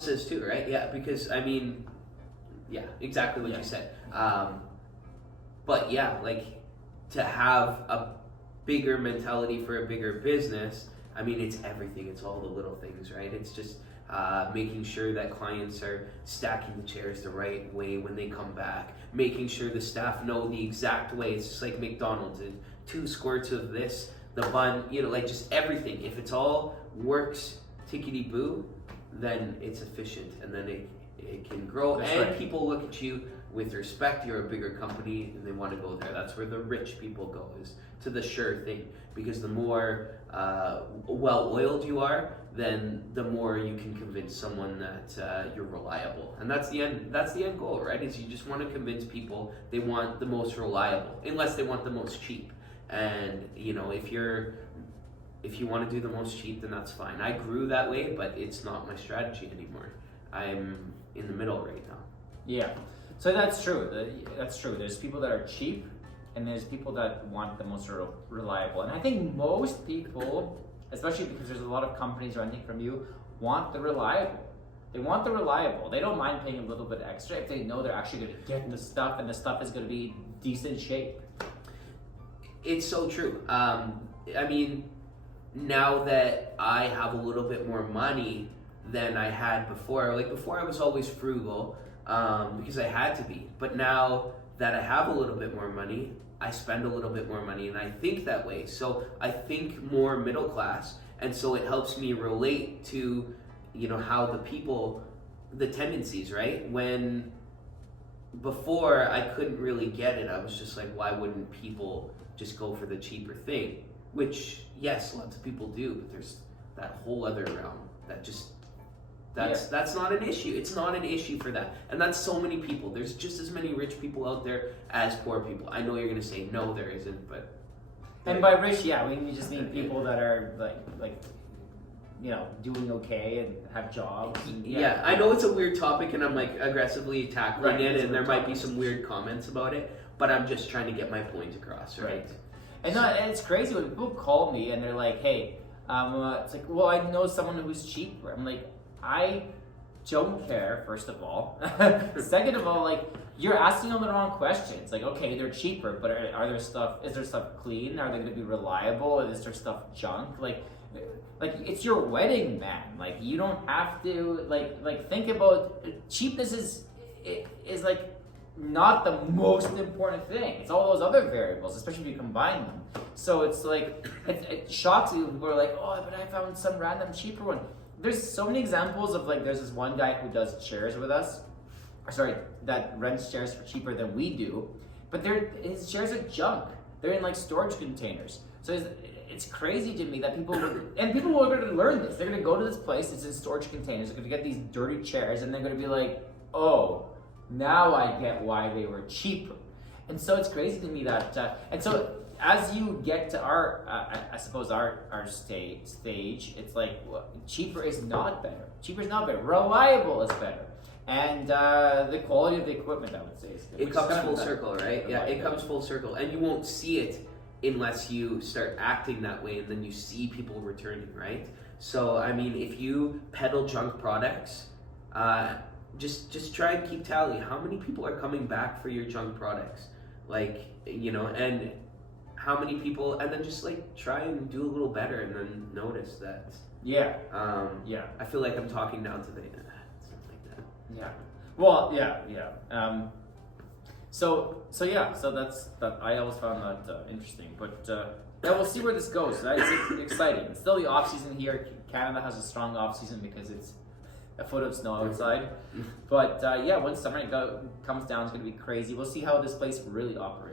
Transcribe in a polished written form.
Says too, right? Yeah, because I mean, yeah, exactly what you said. But yeah, like to have a bigger mentality for a bigger business, I mean, it's everything. It's all the little things, right? It's just making sure that clients are stacking the chairs the right way when they come back, making sure the staff know the exact way. It's just like McDonald's, 2 squirts of this, the bun, like just everything. If it's all works tickety boo, then it's efficient, and then it can grow. That's and right. People look at you with respect. You're a bigger company, and they want to go there. That's where the rich people go, is to the sure thing. Because the more well-oiled you are, then the more you can convince someone that you're reliable. And that's the end. That's the end goal, right? Is you just want to convince people they want the most reliable, unless they want the most cheap. And if you want to do the most cheap, then that's fine. I grew that way, but it's not my strategy anymore. I'm in the middle right now. Yeah, so that's true. That's true. There's people that are cheap, and there's people that want the most reliable. And I think most people, especially because there's a lot of companies renting from you, want the reliable. They want the reliable. They don't mind paying a little bit extra if they know they're actually going to get the stuff, and the stuff is going to be decent shape. It's so true. I mean, now that I have a little bit more money than I had before, like before I was always frugal because I had to be, but now that I have a little bit more money, I spend a little bit more money, and I think that way. So I think more middle class, and so it helps me relate to how the tendencies, right? When before I couldn't really get it, I was just like, why wouldn't people just go for the cheaper thing? Which, yes, lots of people do, but there's that whole other realm that that's not an issue. It's not an issue for that. And that's so many people. There's just as many rich people out there as poor people. I know you're going to say, no, there isn't, but... And by rich, we just mean people that are like doing okay and have jobs. Yeah, I know it's a weird topic, and I'm like aggressively tackling it, and there might be some weird comments about it, but I'm just trying to get my point across, right? And it's crazy when people call me and they're like, hey, it's like, well, I know someone who's cheaper. I'm like, I don't care, first of all. Second of all, like, you're asking them the wrong questions. Like, okay, they're cheaper, but is there stuff clean? Are they going to be reliable? Is there stuff junk? Like it's your wedding, man. Like, you don't have to like think about cheapness is like not the most important thing. It's all those other variables, especially if you combine them. So it's like it shocks you when people are like, oh, but I found some random cheaper one. There's so many examples of there's this one guy who does chairs with us, that rents chairs for cheaper than we do, but his chairs are junk. They're in storage containers. So it's crazy to me that people are going to learn this. They're going to go to this place, it's in storage containers, they're going to get these dirty chairs, and they're going to be like, oh, now I get why they were cheaper. And so it's crazy to me that, and so as you get to I suppose our stage, it's like, well, cheaper is not better. Cheaper is not better. Reliable is better. And the quality of the equipment, I would say, is good. It comes full circle, right? Yeah, it comes full circle. And you won't see it unless you start acting that way, and then you see people returning, right? So, I mean, if you peddle junk products, just try and keep tally. How many people are coming back for your junk products? And how many people, and then just try and do a little better, and then notice that. Yeah. I feel like I'm talking down to the something like that. Yeah. Well, yeah. So that's that. I always found that interesting, but we'll see where this goes. Right? It's exciting. It's still the off season here. Canada has a strong off season because it's a foot of snow outside. But when summer comes down, it's going to be crazy. We'll see how this place really operates.